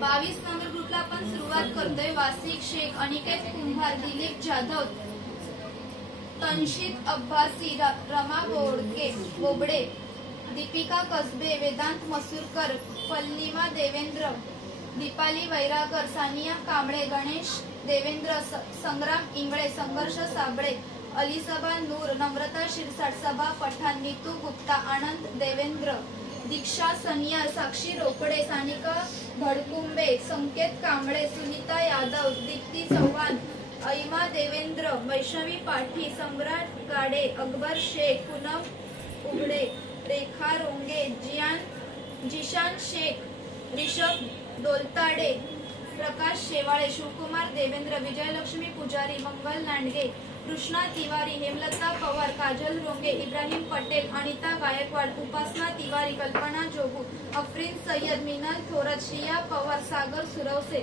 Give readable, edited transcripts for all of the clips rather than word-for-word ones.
22 number ग्रुपला आपण सुरुवात करतोय। वासिक शेख, अनिकेत कुंभार, दिलीप जाधव, तन्शित अब्बासी, रमा बोबडे, दीपिका कसबे, वेदांत मसूरकर, पल्लिमा देवेंद्र, दीपाली वैरागर, सानिया कांबळे, गणेश देवेंद्र, संग्राम इंगळे, संघर्ष साबळे, अलिसबा नूर, नम्रता शिरसाट, सभा पठाण, नीतू गुप्ता, आनंद देवेंद्र, दीक्षा सनिया, साक्षी रोकडे, सानिका धडकुंबे, संकेत कांबळे, सुनीता यादव, दीप्ती चव्हाण, ऐमा देवेंद्र, वैष्णवी पाठी, सम्राट गाडे, अकबर शेख, पूनम उघडे, रेखा रोंगे, जिशान शेख, ऋषभ दोलताडे, प्रकाश शेवाळे, शिवकुमार देवेंद्र, विजयलक्ष्मी पुजारी, मंगल लांडगे, कृष्णा तिवारी, हेमलता पवार, काजल रोंगे, इब्राहिम पटेल, अनिता गायकवाड, उपासना तिवारी, कल्पना जोगू, अफरीन सय्यद, मिनल थोरात, श्रिया पवार, सागर सुरवसे,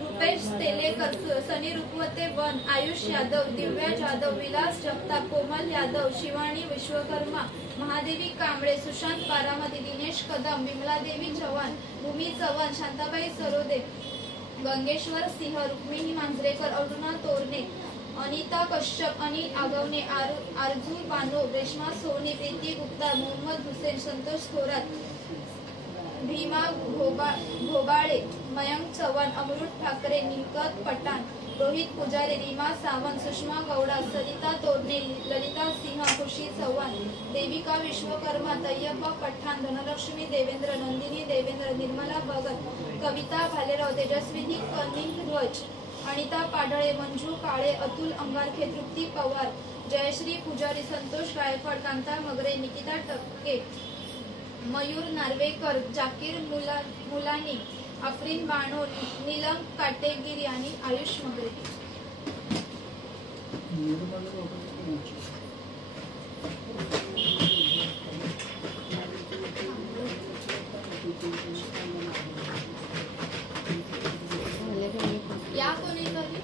रुपेश तेलेकर, सनी रुपवते वन, आयुष यादव, दिव्या जाधव, विलास जगताप, कोमल यादव, शिवानी विश्वकर्मा, महादेवी कांबळे, सुशांत बारामती, दिनेश कदम, विमलादेवी चव्हाण, भूमी चव्हाण, शांताबाई सरोदे, गंगेश्वर सिंह, रुक्मिणी मांजरेकर, अरुणा तोरणे, अनिता कश्यप, अनिल आगवणे, आरजू बानो, रेश्मा सोनी, प्रीती गुप्ता, मोहम्मद हुसेन, संतोष थोरात, भीमा घोबाळे, मयंक चव्हाण, अमृत ठाकरे, निकत पठाण, रोहित पुजारी, रीमा सावंत, सुषमा गौडा, सरिता तोरणे, ललिता सिंह, खुशी चव्हाण, देविका विश्वकर्मा, तय्यबा पठाण, धनलक्ष्मी देवेंद्र, नंदिनी देवेंद्र, निर्मला भगत, कविता भालेराव, तेजस्विनी कनिंध्वज, अनिता पाडळे, मंजू काळे, अतुल अंगारखे, तृप्ती पवार, जयश्री पुजारी, संतोष गायकवाड, कांता मगरे, निकिता टक्के, मयूर नार्वेकर, जाकीर मुलानी, अफरीन बानो, नीलम काटेगिरी आणि आयुष मगरे। या कोणी झाली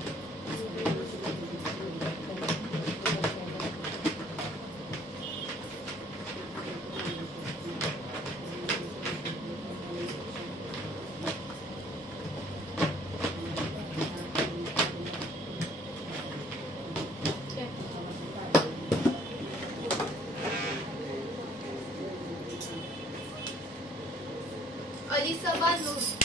अलिसबा नूर,